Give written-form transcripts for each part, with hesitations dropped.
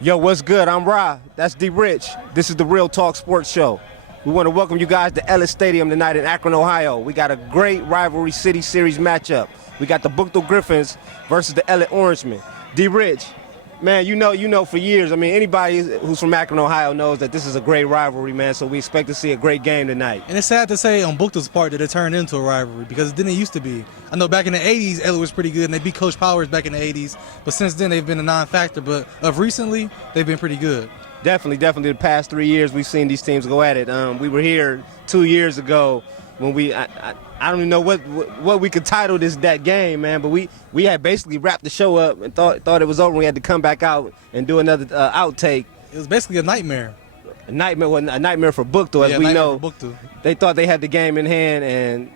Yo, what's good? I'm Ra. That's D Rich. This is the Real Talk Sports Show. We want to welcome you guys to Ellet Stadium tonight in Akron, Ohio. We got a great rivalry city series matchup. We got the Buchtel Griffins versus the Ellet Orangemen. D Rich, man, you know for years, I mean, anybody who's from Akron, Ohio knows that this is a great rivalry, man, so we expect to see a great game tonight. And it's sad to say on Buchtel's part that it turned into a rivalry because it didn't used to be. I know back in the 80s, Ellet was pretty good, and they beat Coach Powers back in the 80s, but since then they've been a non-factor, but of recently, they've been pretty good. Definitely. The past 3 years we've seen these teams go at it. We were here 2 years ago when I don't even know what we could title that game, man, but we had basically wrapped the show up and thought it was over. We had to come back out and do another outtake. It was basically a nightmare. A nightmare for Buchtel, as we know. They thought they had the game in hand, and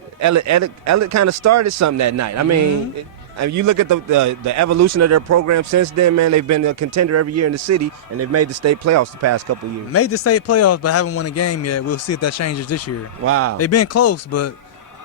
Ellet kind of started something that night. I mean, you look at the evolution of their program since then, man. They've been a contender every year in the city, and they've made the state playoffs the past couple of years. Made the state playoffs, but haven't won a game yet. We'll see if that changes this year. Wow. They've been close, but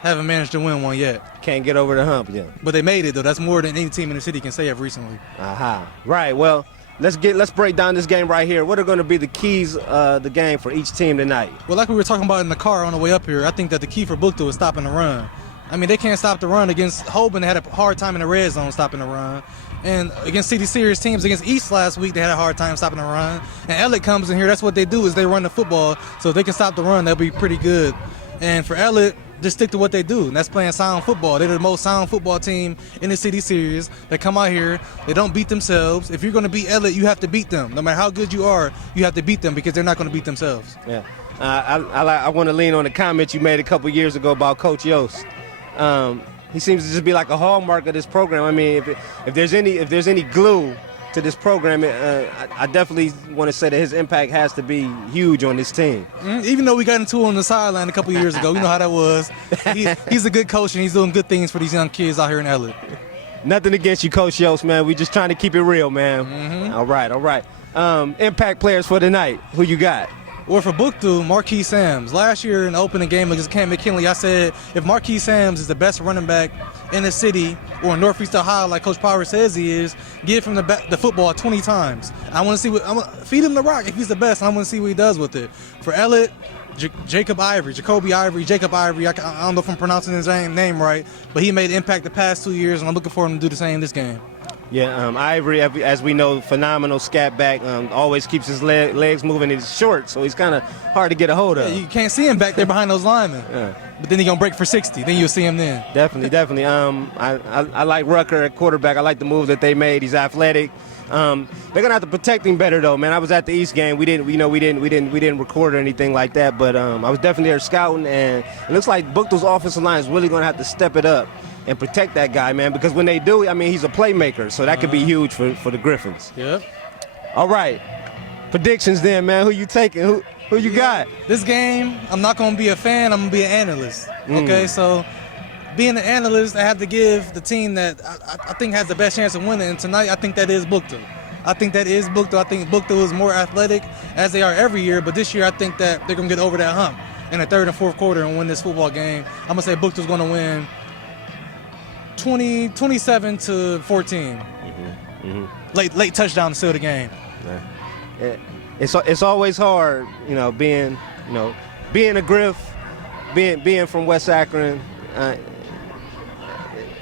haven't managed to win one yet. Can't get over the hump yet. But they made it, though. That's more than any team in the city can say of recently. Aha. Right. Well, let's break down this game right here. What are going to be the keys of the game for each team tonight? Well, like we were talking about in the car on the way up here, I think that the key for Buchtel is stopping the run. I mean, they can't stop the run against Holben. They had a hard time in the red zone stopping the run. And against City Series teams, against East last week, they had a hard time stopping the run. And Ellet comes in here. That's what they do is they run the football. So if they can stop the run, they'll be pretty good. And for Ellet, just stick to what they do, and that's playing sound football. They're the most sound football team in the City Series. They come out here, they don't beat themselves. If you're going to beat Ellet, you have to beat them. No matter how good you are, you have to beat them because they're not going to beat themselves. Yeah, I want to lean on the comment you made a couple years ago about Coach Yost. He seems to just be like a hallmark of this program. I mean, if there's any glue to this program, I definitely want to say that his impact has to be huge on this team. Even though we got into it on the sideline a couple years ago, you know how that was. He's a good coach, and he's doing good things for these young kids out here in Ellet. Nothing against you, Coach Yost, man. We just trying to keep it real, man. All right. Impact players for tonight. Who you got? Well, for Buchtel, Marquis Sams. Last year in the opening game against Camp McKinley, I said if Marquis Sams is the best running back in the city or in Northeast Ohio, like Coach Power says he is, give him the football 20 times. I want to see feed him the rock if he's the best. I want to see what he does with it. For Ellet, Jacob Ivory, I don't know if I'm pronouncing his name right, but he made impact the past 2 years, and I'm looking for him to do the same this game. Yeah, Ivory, as we know, phenomenal scat back, always keeps his legs moving. He's short, so he's kind of hard to get a hold of. Yeah, you can't see him back there behind those linemen. Yeah. But then he's going to break for 60. Then you'll see him then. Definitely. I like Rucker at quarterback. I like the move that they made. He's athletic. They're gonna have to protect him better, though, man. I was at the East game. We didn't record or anything like that, but I was definitely there scouting, and it looks like Buchtel's offensive line is really gonna have to step it up and protect that guy, man, because when they do, I mean, he's a playmaker, so that could be huge for the Griffins. Yep. All right, predictions then, man. Who you taking? Who you got? This game, I'm not gonna be a fan. I'm gonna be an analyst. Okay, so being an analyst, I have to give the team that I think has the best chance of winning. And tonight, I think that is Buchtel. I think Buchtel is more athletic, as they are every year. But this year, I think that they're going to get over that hump in the third and fourth quarter and win this football game. I'm going to say Buchtel's going to win 27-14. Late touchdown to seal the game. Yeah. It's always hard, being a Griff, being from West Akron.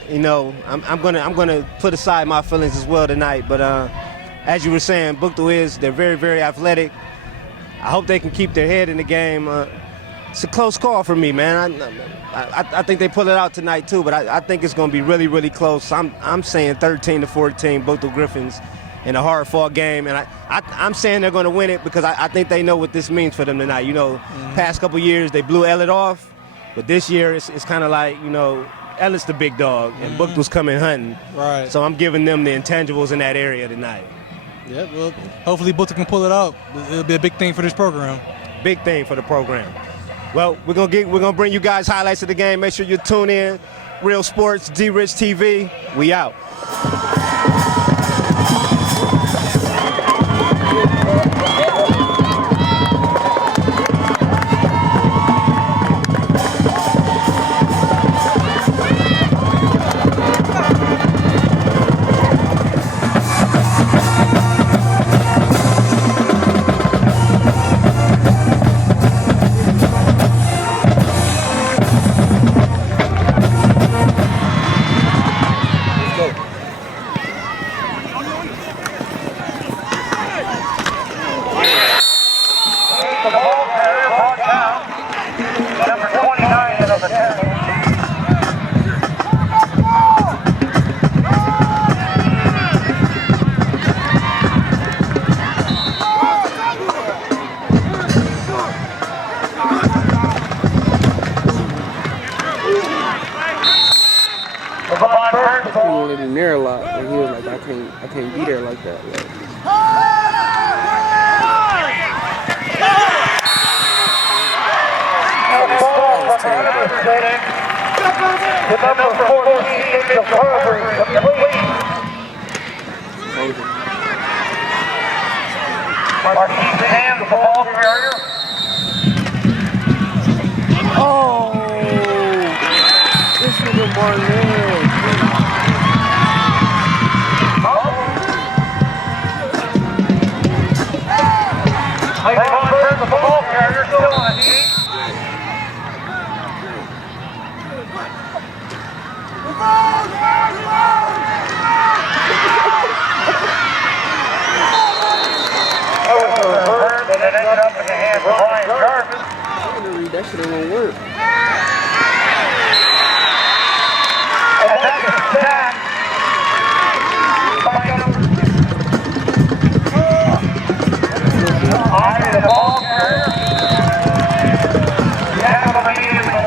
I'm gonna put aside my feelings as well tonight. But as you were saying, they're very, very athletic. I hope they can keep their head in the game. It's a close call for me, man. I think they pull it out tonight too, but I think it's gonna be really, really close. I'm saying 13-14, Buchtel Griffins in a hard-fought game, and I'm saying they're gonna win it because I think they know what this means for them tonight. Past couple years they blew Ellet off, but this year it's kind of like Ellet's the big dog, and Buchtel's coming hunting. Right. So I'm giving them the intangibles in that area tonight. Yeah, well, hopefully Buchtel can pull it out. It'll be a big thing for this program. Big thing for the program. Well, we're gonna bring you guys highlights of the game. Make sure you tune in. Real Sports, D-Rich TV. We out. a lot. And he was like, I can't be there like that. Like, oh, this nigga Barnett. The ball carrier still on the knee. That was a reverse that ended up in the hands of Ryan Jarvis. I'm gonna read that shit, it won't work. And that's a sack. Eye the ball carrier. Tackle immediately.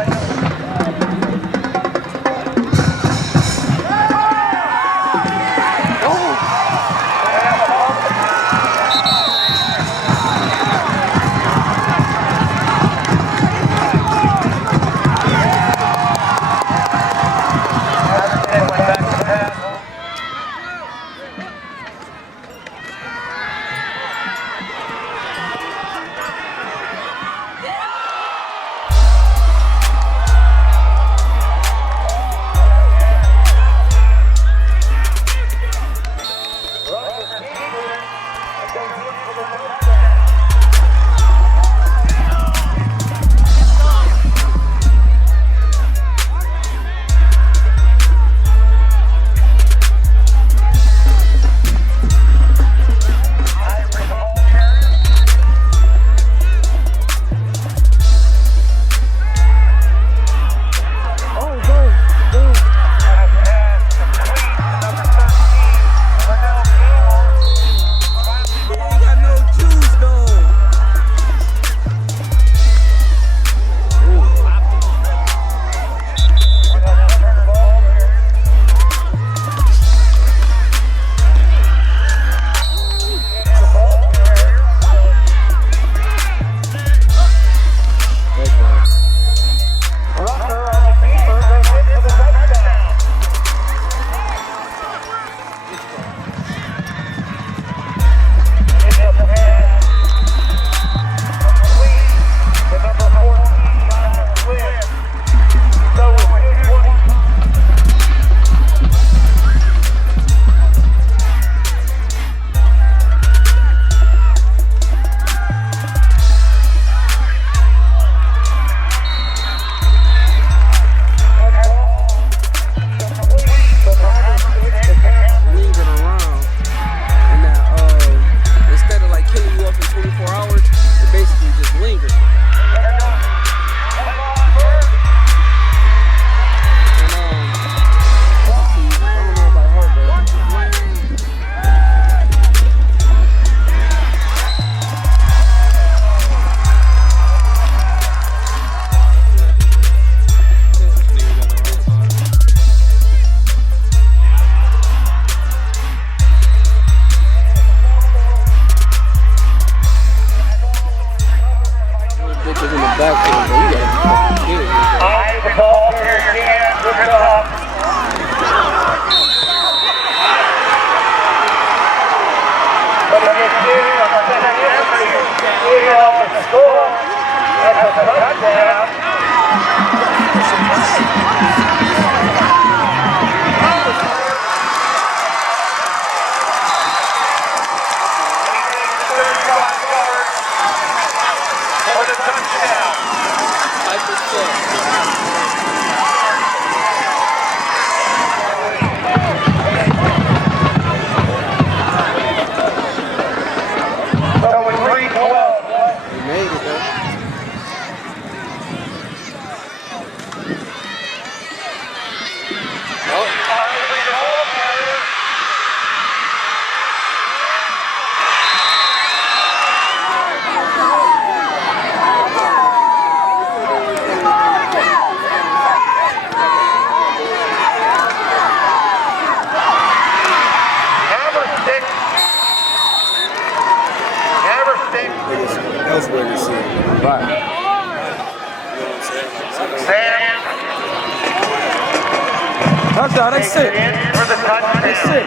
Nah, that's it. For the touchdown. That's it.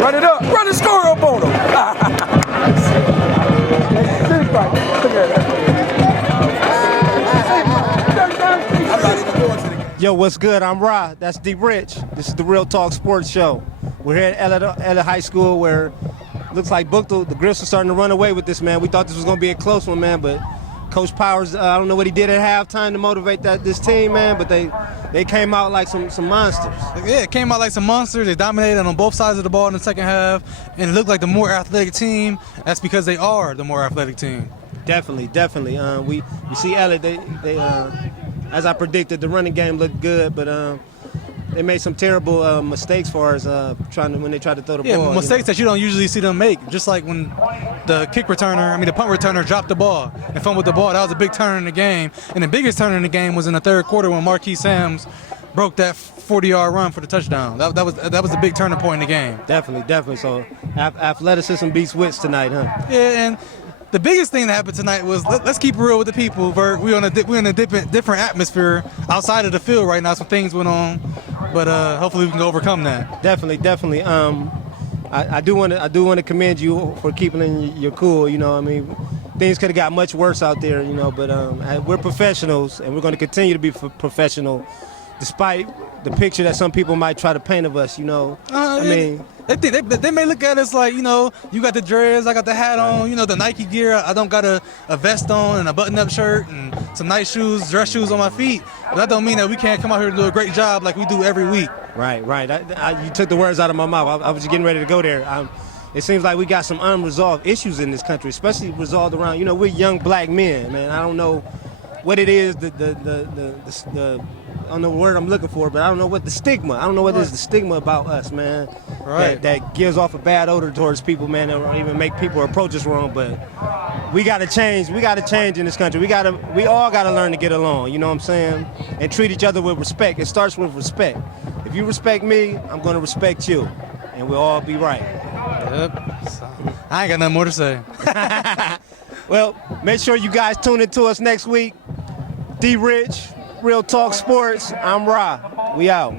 Run it up. Run the score up on him. That's it right. Look at that. I'm not even going to the game. Yo, what's good? I'm Ra. That's D Rich. This is the Real Talk Sports Show. We're here at Ellet High School where looks like Buchtel, the Griffins are starting to run away with this, man. We thought this was going to be a close one, man, but Coach Powers, I don't know what he did at halftime to motivate this team, man, but they came out like some monsters. Yeah, it came out like some monsters. They dominated on both sides of the ball in the second half, and it looked like the more athletic team. That's because they are the more athletic team. Definitely. We see Ellet. They as I predicted, the running game looked good, but they made some terrible mistakes for us when they tried to throw the ball. Yeah, mistakes that you don't usually see them make. Just like when the the punt returner dropped the ball and fumbled the ball. That was a big turn in the game. And the biggest turn in the game was in the third quarter when Marquis Samms broke that 40-yard run for the touchdown. That was a big turning point in the game. Definitely. So athleticism beats wits tonight, huh? Yeah, and the biggest thing that happened tonight was let's keep it real with the people. We're in a different atmosphere outside of the field right now. Some things went on, but hopefully we can overcome that. Definitely. I do want to commend you for keeping your cool. You know, I mean, things could have got much worse out there. You know, but we're professionals, and we're going to continue to be professional, despite the picture that some people might try to paint of us. You know, I mean. They may look at us like, you know, you got the dreads, I got the hat on, you know, the Nike gear. I don't got a vest on and a button-up shirt and some nice shoes, dress shoes on my feet. But that don't mean that we can't come out here and do a great job like we do every week. Right. You took the words out of my mouth. I was just getting ready to go there. It seems like we got some unresolved issues in this country, especially resolved around, you know, we're young black men, man. I don't know what it is, I don't know the word I'm looking for, but I don't know what the stigma. I don't know what is the stigma about us, man. Right. That gives off a bad odor towards people, man, or even make people approach us wrong. But we got to change. We got to change in this country. We all got to learn to get along. You know what I'm saying? And treat each other with respect. It starts with respect. If you respect me, I'm going to respect you, and we'll all be right. Yep. I ain't got nothing more to say. Well, make sure you guys tune in to us next week. D Rich, Real Talk Sports. I'm Ra. We out.